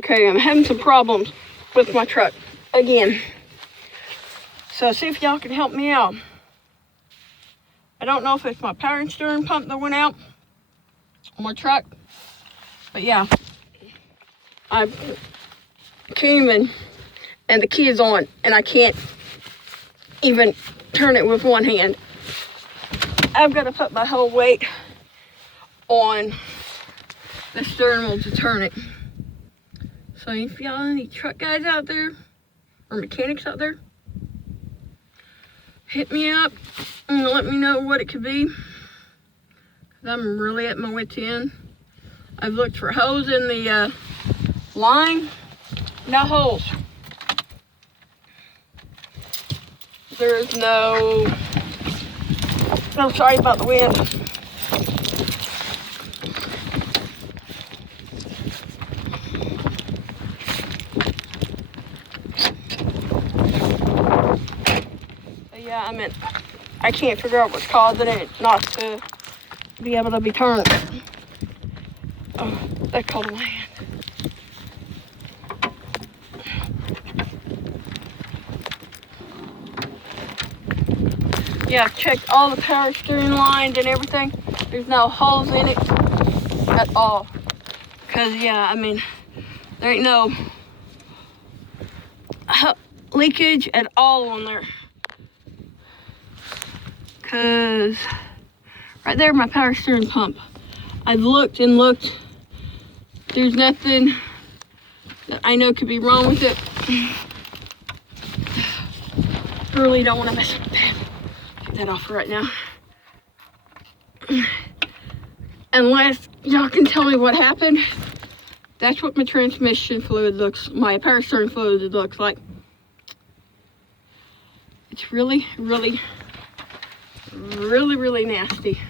Okay, I'm having some problems with my truck again. So see if y'all can help me out. I don't know if it's my power and steering pump that went out on my truck, but yeah, I came in and the key is on and I can't even turn it with one hand. I've got to put my whole weight on the steering wheel to turn it. So if y'all any truck guys out there or mechanics out there, hit me up and let me know what it could be. 'Cause I'm really at my wit's end. I've looked for holes in the line, no holes. There is no, I'm sorry about the wind. But yeah, I mean, I can't figure out what's causing it not to be able to be turned. Oh, that caught my hand. Yeah, I've checked all the power steering lines and everything. There's no holes in it at all. Cause yeah, I mean, there ain't no leakage at all on there. Cause right there, my power steering pump. I've looked and looked. There's nothing that I know could be wrong with it. Really don't want to mess with that. Get that off right now. Unless y'all can tell me what happened. That's what my transmission fluid looks, my power steering fluid looks like. It's really, really, really, really nasty.